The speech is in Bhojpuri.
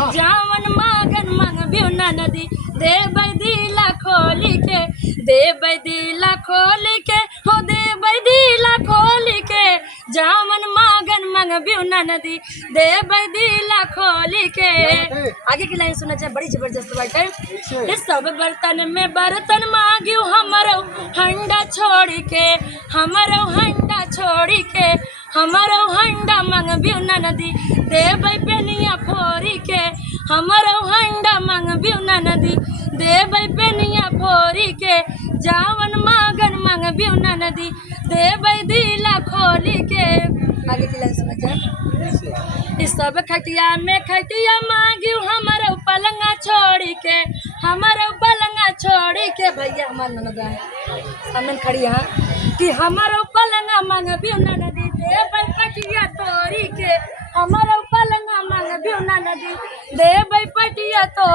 जावन मागन मंगबियो नदी दे दिला खोली के दे दिला खोली के हो दे दिला खोली के जावन मागन मंगबियो नदी दे दिला खोली के। आगे की लाइन सुना जाए, बड़ी जबरदस्त बात है। इस सब बर्तन में बर्तन मांगियो हमारो हंडा छोड़ के हमारो हंडा छोड़ के हमारो हंडा मंगबियो नदी दे पेनिया फोरी के हमारो हंडा मंगबियो नदी दे पेनिया फोरी के जावन मागन मंगबियो नदी दे दिला खोली के। आगे की लाइन सुना जाए। इस सब खटिया में खटिया मांगियो हमारो पलंगा छोड़ी के हमारो पलंगा छोड़ी के। भैया हमार ननद सामने खड़ी है कि हमारो पलंगा मंगबियो नदी दे पटिया तोड़ी के हमारो पलंगा मंगबियो नदी दे पटिया तो